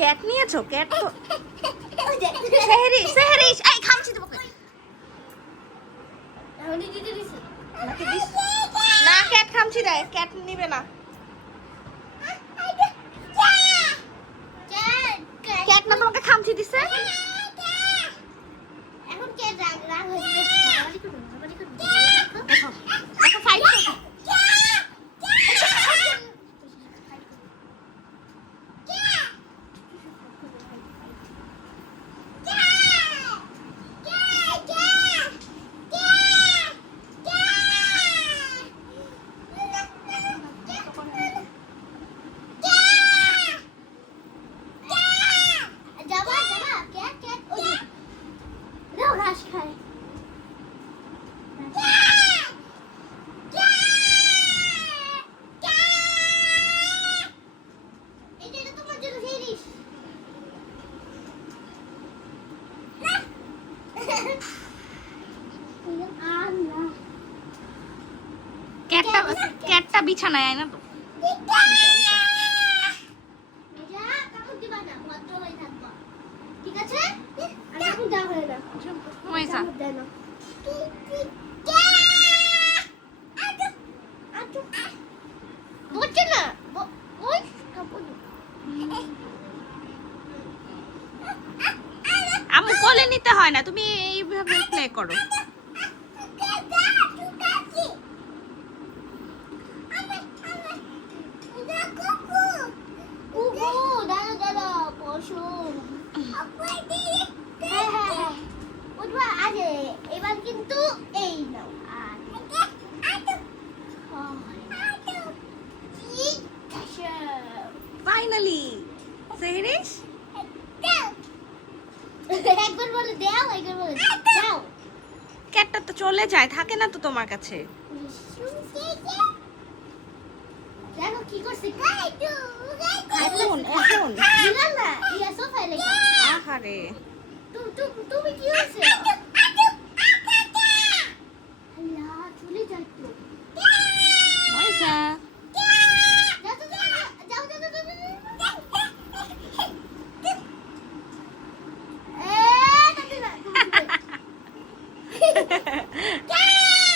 Cat নিয়েছো? Cat তো সেহরিশ, সেহরিশ, এই খামচি দেবো। নাকি দিস? না, ক্যাট খামচি দেয়, ক্যাট নিবে না। ক্যাট না তোমাকে খামচি দিছে? এখন কে রাগ রাগ হয়েছে? দেখো, দেখো ফাইট করছে। ক্যাটটা বিছানায় আয় না তো। ঠিক আছে? আর এখন দাও হয়ে না। ওইসা দেয় না। বলছে না ওই আম্মু কোলে নিতে হয় না, তুমি এইভাবে প্লে করো। এবার কিন্তু এই নাও ফাইনালি সেহরিশ একবার বলে দাও, একবার বলে দাও। ক্যাটটা তো চলে যায়, থাকে না তো তোমার কাছে। দেখো কি করছে? এখন এখন বিড়াল না, ইয়া সোফায় লেখা। আহারে তুমি কি হয়েছে? আল্লাহ, চলে যাই তো। ওইসা যাও তো, যাও, যাও, যাও, যাও, যাও, যাও। তাতে না,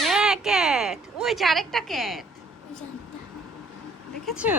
হ্যাঁ ক্যাট, ওই যে আরেকটা ক্যাট তুমি জানতা। দেখেছো?